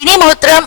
محترم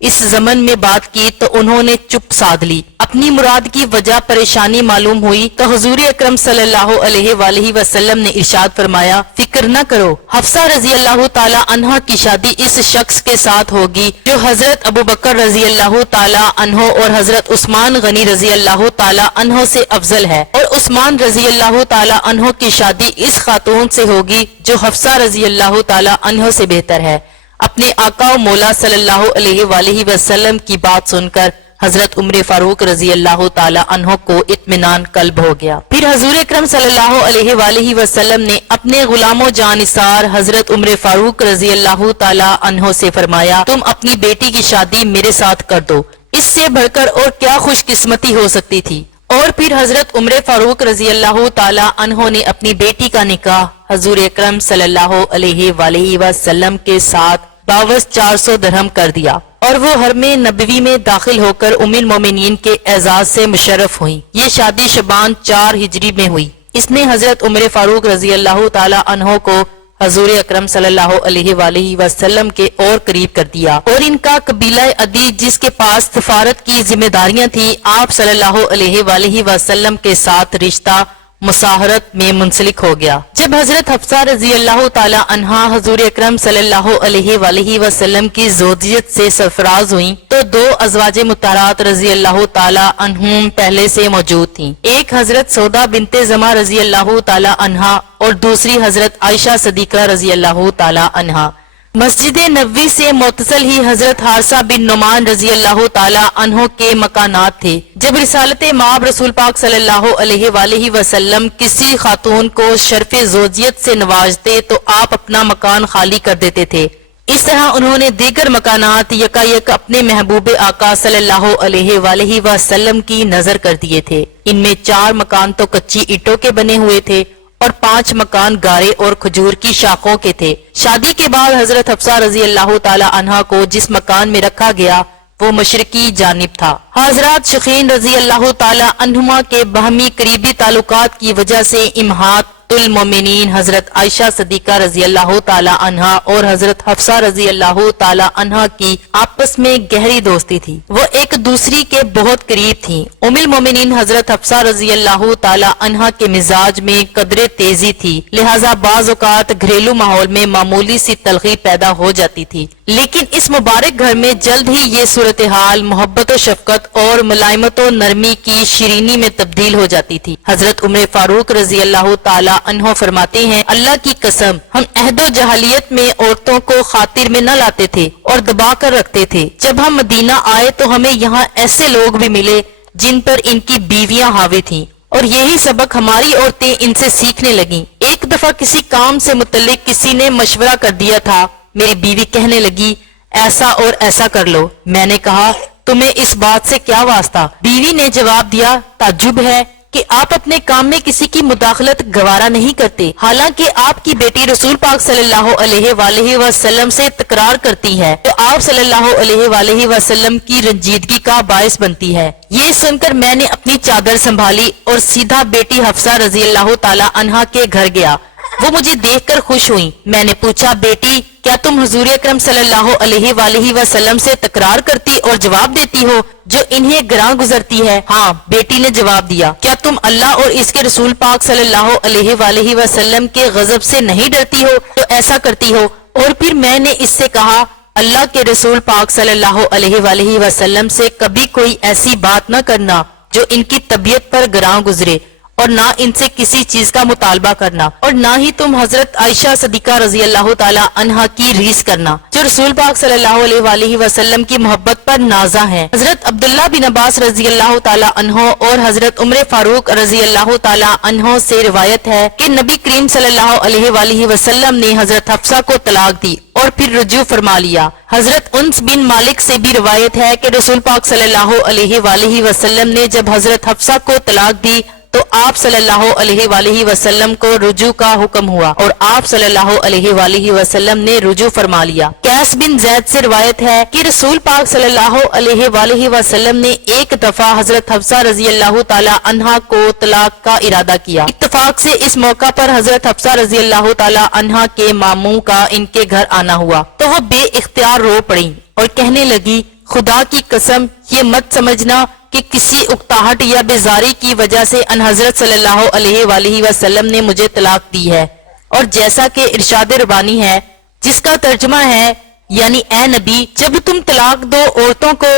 اس زمن میں بات کی تو انہوں نے چپ سادھ لی۔ اپنی مراد کی وجہ پریشانی معلوم ہوئی تو حضور اکرم صلی اللہ علیہ وآلہ وسلم نے ارشاد فرمایا، فکر نہ کرو، حفصہ رضی اللہ تعالی عنہ کی شادی اس شخص کے ساتھ ہوگی جو حضرت ابوبکر رضی اللہ تعالی عنہ اور حضرت عثمان غنی رضی اللہ تعالی عنہ سے افضل ہے، اور عثمان رضی اللہ تعالی عنہ کی شادی اس خاتون سے ہوگی جو حفصہ رضی اللہ تعالی عنہ سے بہتر ہے۔ اپنے آقا و مولا صلی اللہ علیہ وآلہ وسلم کی بات سن کر حضرت عمر فاروق رضی اللہ تعالی عنہ کو اطمینان قلب ہو گیا۔ پھر حضور اکرم صلی اللہ علیہ وآلہ وسلم نے اپنے غلام و جانثار حضرت عمر فاروق رضی اللہ تعالی عنہ سے فرمایا، تم اپنی بیٹی کی شادی میرے ساتھ کر دو، اس سے بڑھ کر اور کیا خوش قسمتی ہو سکتی تھی۔ اور پھر حضرت عمر فاروق رضی اللہ تعالی عنہ نے اپنی بیٹی کا نکاح حضور اکرم صلی اللہ علیہ وآلہ وسلم کے ساتھ باوس 400 درہم کر دیا، اور وہ حرم نبوی میں داخل ہو کر ام المومنین کے اعزاز سے مشرف ہوئیں۔ یہ شادی شعبان 4 ہجری میں ہوئی۔ اس نے حضرت عمر فاروق رضی اللہ تعالی عنہ کو حضور اکرم صلی اللہ علیہ وآلہ وسلم کے اور قریب کر دیا، اور ان کا قبیلہ عدی جس کے پاس سفارت کی ذمہ داریاں تھیں، آپ صلی اللہ علیہ وآلہ وسلم کے ساتھ رشتہ مساہرت میں منسلک ہو گیا۔ جب حضرت حفصہ رضی اللہ تعالی عنہا حضور اکرم صلی اللہ علیہ وآلہ وسلم کی زوجیت سے سرفراز ہوئیں تو 2 ازواج مطہرات رضی اللہ تعالی عنہم پہلے سے موجود تھیں۔ ایک حضرت سودا بنت زمع رضی اللہ تعالی عنہا اور دوسری حضرت عائشہ صدیقہ رضی اللہ تعالی عنہا۔ مسجد نبوی سے متصل ہی حضرت حارثہ بن نعمان رضی اللہ تعالی عنہ کے مکانات تھے۔ جب رسالت مآب رسول پاک صلی اللہ علیہ وآلہ وسلم کسی خاتون کو شرف زوجیت سے نوازتے تو آپ اپنا مکان خالی کر دیتے تھے۔ اس طرح انہوں نے دیگر مکانات یکایک اپنے محبوب آقا صلی اللہ علیہ وآلہ وسلم کی نظر کر دیے تھے۔ ان میں 4 مکان تو کچی اینٹوں کے بنے ہوئے تھے اور 5 مکان گارے اور کھجور کی شاخوں کے تھے۔ شادی کے بعد حضرت حفصہ رضی اللہ تعالی عنہ کو جس مکان میں رکھا گیا وہ مشرقی جانب تھا۔ حضرات شیخین رضی اللہ تعالی عنہما کے باہمی قریبی تعلقات کی وجہ سے امہات المومنین حضرت عائشہ صدیقہ رضی اللہ تعالی عنہا اور حضرت حفصہ رضی اللہ تعالی عنہا کی آپس میں گہری دوستی تھی، وہ ایک دوسری کے بہت قریب تھیں۔ ام المومنین حضرت حفصہ رضی اللہ تعالی عنہا کے مزاج میں قدر تیزی تھی، لہذا بعض اوقات گھریلو ماحول میں معمولی سی تلخی پیدا ہو جاتی تھی، لیکن اس مبارک گھر میں جلد ہی یہ صورتحال محبت و شفقت اور ملائمت و نرمی کی شیرینی میں تبدیل ہو جاتی تھی۔ حضرت عمر فاروق رضی اللہ تعالی عنہ فرماتے ہیں، اللہ کی قسم ہم عہد و جاہلیت میں عورتوں کو خاطر میں نہ لاتے تھے اور دبا کر رکھتے تھے۔ جب ہم مدینہ آئے تو ہمیں یہاں ایسے لوگ بھی ملے جن پر ان کی بیویاں حاوی تھیں، اور یہی سبق ہماری عورتیں ان سے سیکھنے لگیں۔ ایک دفعہ کسی کام سے متعلق کسی نے مشورہ کر دیا تھا، میری بیوی کہنے لگی ایسا اور ایسا کر لو۔ میں نے کہا تمہیں اس بات سے کیا واسطہ؟ بیوی نے جواب دیا، تعجب ہے کہ آپ اپنے کام میں کسی کی مداخلت گوارا نہیں کرتے، حالانکہ آپ کی بیٹی رسول پاک صلی اللہ علیہ وآلہ وسلم سے تکرار کرتی ہے تو آپ صلی اللہ علیہ وآلہ وسلم کی رنجیدگی کا باعث بنتی ہے۔ یہ سن کر میں نے اپنی چادر سنبھالی اور سیدھا بیٹی حفصہ رضی اللہ تعالی عنہا کے گھر گیا۔ وہ مجھے دیکھ کر خوش ہوئی۔ میں نے پوچھا، بیٹی کیا تم حضور اکرم صلی اللہ علیہ وآلہ وسلم سے تکرار کرتی اور جواب دیتی ہو جو انہیں گراں گزرتی ہے؟ ہاں، بیٹی نے جواب دیا۔ کیا تم اللہ اور اس کے رسول پاک صلی اللہ علیہ وآلہ وسلم کے غضب سے نہیں ڈرتی ہو تو ایسا کرتی ہو؟ اور پھر میں نے اس سے کہا، اللہ کے رسول پاک صلی اللہ علیہ وآلہ وسلم سے کبھی کوئی ایسی بات نہ کرنا جو ان کی طبیعت پر گراں گزرے، اور نہ ان سے کسی چیز کا مطالبہ کرنا، اور نہ ہی تم حضرت عائشہ صدیقہ رضی اللہ تعالی عنہا کی ریس کرنا جو رسول پاک صلی اللہ علیہ وآلہ وسلم کی محبت پر نازا ہیں۔ حضرت عبداللہ بن عباس رضی اللہ تعالی عنہ اور حضرت عمر فاروق رضی اللہ تعالی عنہ سے روایت ہے کہ نبی کریم صلی اللہ علیہ وآلہ وسلم نے حضرت حفصہ کو طلاق دی اور پھر رجوع فرما لیا۔ حضرت انس بن مالک سے بھی روایت ہے کہ رسول پاک صلی اللہ علیہ وآلہ وسلم نے جب حضرت حفصہ کو طلاق دی تو آپ صلی اللہ علیہ وآلہ وسلم کو رجوع کا حکم ہوا اور آپ صلی اللہ علیہ وآلہ وسلم نے رجوع فرما لیا۔ قیس بن زید سے روایت ہے کہ رسول پاک صلی اللہ علیہ وآلہ وسلم نے ایک دفعہ حضرت حفصہ رضی اللہ تعالی عنہا کو طلاق کا ارادہ کیا۔ اتفاق سے اس موقع پر حضرت حفصہ رضی اللہ تعالی عنہا کے ماموں کا ان کے گھر آنا ہوا تو وہ بے اختیار رو پڑی اور کہنے لگی، خدا کی قسم یہ مت سمجھنا کہ کسی اکتاہٹ یا بیزاری کی وجہ سے ان حضرت صلی اللہ علیہ وآلہ وسلم نے مجھے طلاق دی ہے، اور جیسا کہ ارشاد ربانی ہے جس کا ترجمہ ہے یعنی اے نبی جب تم طلاق دو عورتوں کو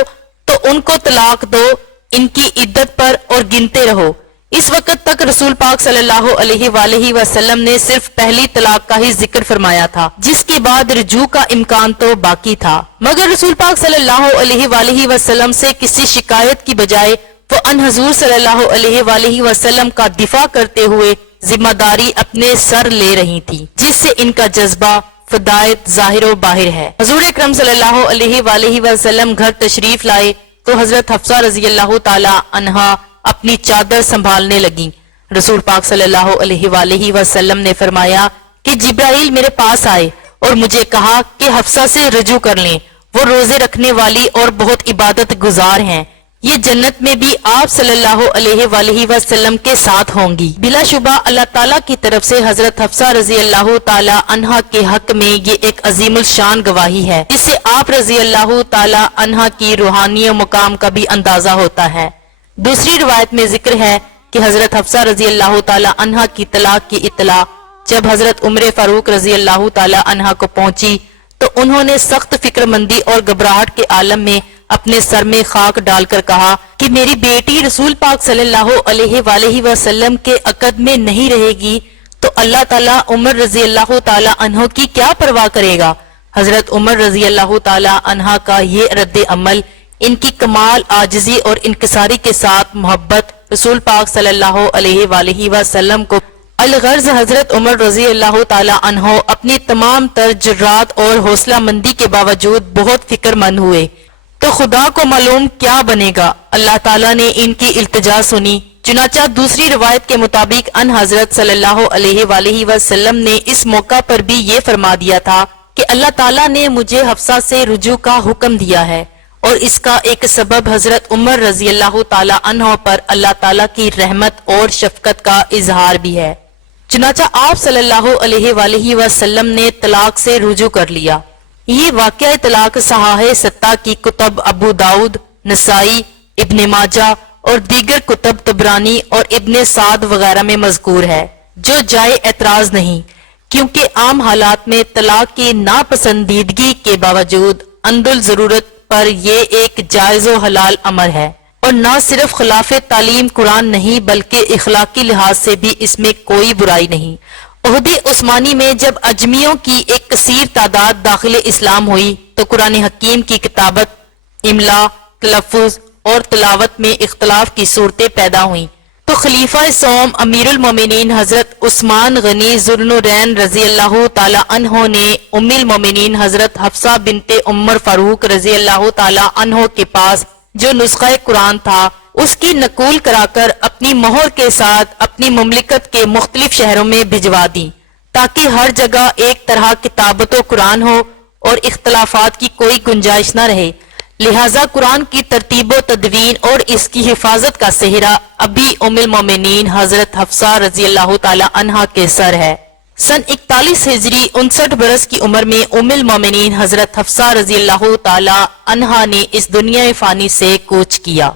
تو ان کو طلاق دو ان کی عدت پر اور گنتے رہو۔ اس وقت تک رسول پاک صلی اللہ علیہ وآلہ وسلم نے صرف پہلی طلاق کا ہی ذکر فرمایا تھا، جس کے بعد رجوع کا امکان تو باقی تھا، مگر رسول پاک صلی اللہ علیہ وآلہ وسلم سے کسی شکایت کی بجائے وہ ان حضور صلی اللہ علیہ وآلہ وسلم کا دفاع کرتے ہوئے ذمہ داری اپنے سر لے رہی تھی، جس سے ان کا جذبہ فدائت ظاہر و باہر ہے۔ حضور اکرم صلی اللہ علیہ وآلہ وسلم گھر تشریف لائے تو حضرت حفصہ رضی اللہ تعالی عنہا اپنی چادر سنبھالنے لگیں۔ رسول پاک صلی اللہ علیہ وآلہ وسلم نے فرمایا کہ جبرائیل میرے پاس آئے اور مجھے کہا کہ حفصہ سے رجوع کر لیں، وہ روزے رکھنے والی اور بہت عبادت گزار ہیں، یہ جنت میں بھی آپ صلی اللہ علیہ وآلہ وسلم کے ساتھ ہوں گی۔ بلا شبہ اللہ تعالیٰ کی طرف سے حضرت حفصہ رضی اللہ تعالی عنہا کے حق میں یہ ایک عظیم الشان گواہی ہے، جس سے آپ رضی اللہ تعالی عنہا کی روحانی مقام کا بھی اندازہ ہوتا ہے۔ دوسری روایت میں ذکر ہے کہ حضرت حفصہ رضی اللہ تعالی عنہا کی طلاق کی اطلاع جب حضرت عمر فاروق رضی اللہ تعالی عنہا کو پہنچی تو انہوں نے سخت فکر مندی اور گھبراہٹ کے عالم میں اپنے سر میں خاک ڈال کر کہا کہ میری بیٹی رسول پاک صلی اللہ علیہ وآلہ وسلم کے عقد میں نہیں رہے گی تو اللہ تعالیٰ عمر رضی اللہ تعالی عنہ کی کیا پرواہ کرے گا۔ حضرت عمر رضی اللہ تعالی عنہ کا یہ رد عمل ان کی کمال عاجزی اور انکساری کے ساتھ محبت رسول پاک صلی اللہ علیہ وآلہ وسلم کو الغرض حضرت عمر رضی اللہ تعالی عنہ اپنی تمام تر جرات اور حوصلہ مندی کے باوجود بہت فکر مند ہوئے تو خدا کو معلوم کیا بنے گا۔ اللہ تعالیٰ نے ان کی التجا سنی، چنانچہ دوسری روایت کے مطابق ان حضرت صلی اللہ علیہ وآلہ وسلم نے اس موقع پر بھی یہ فرما دیا تھا کہ اللہ تعالیٰ نے مجھے حفصہ سے رجوع کا حکم دیا ہے، اور اس کا ایک سبب حضرت عمر رضی اللہ تعالی عنہ پر اللہ تعالیٰ کی رحمت اور شفقت کا اظہار بھی ہے۔ چنانچہ آپ صلی اللہ علیہ وآلہ وسلم نے طلاق سے رجوع کر لیا۔ یہ واقعہ طلاق صحاح ستہ کی کتب ابو داؤد، نسائی، ابن ماجہ اور دیگر کتب طبرانی اور ابن سعد وغیرہ میں مذکور ہے، جو جائے اعتراض نہیں، کیونکہ عام حالات میں طلاق کی ناپسندیدگی کے باوجود عند الضرورت پر یہ ایک جائز و حلال امر ہے، اور نہ صرف خلاف تعلیم قرآن نہیں بلکہ اخلاقی لحاظ سے بھی اس میں کوئی برائی نہیں۔ عہد عثمانی میں جب اجمیوں کی ایک کثیر تعداد داخل اسلام ہوئی تو قرآن حکیم کی کتابت، املا، تلفظ اور تلاوت میں اختلاف کی صورتیں پیدا ہوئیں تو خلیفہ سوم امیر المومنین حضرت عثمان غنی ذوالنورین رضی اللہ تعالی عنہ نے ام المومنین حضرت حفصہ بنت عمر فاروق رضی اللہ تعالی عنہ کے پاس جو نسخہ قرآن تھا اس کی نقول کرا کر اپنی مہر کے ساتھ اپنی مملکت کے مختلف شہروں میں بھجوا دی تاکہ ہر جگہ ایک طرح کتابت و قرآن ہو اور اختلافات کی کوئی گنجائش نہ رہے۔ لہٰذا قرآن کی ترتیب و تدوین اور اس کی حفاظت کا سہرا ابھی ام المومنین حضرت حفصہ رضی اللہ تعالی عنہا کے سر ہے۔ سن 41 ہجری 59 برس کی عمر میں ام المومنین حضرت حفصہ رضی اللہ تعالی عنہا نے اس دنیا فانی سے کوچ کیا۔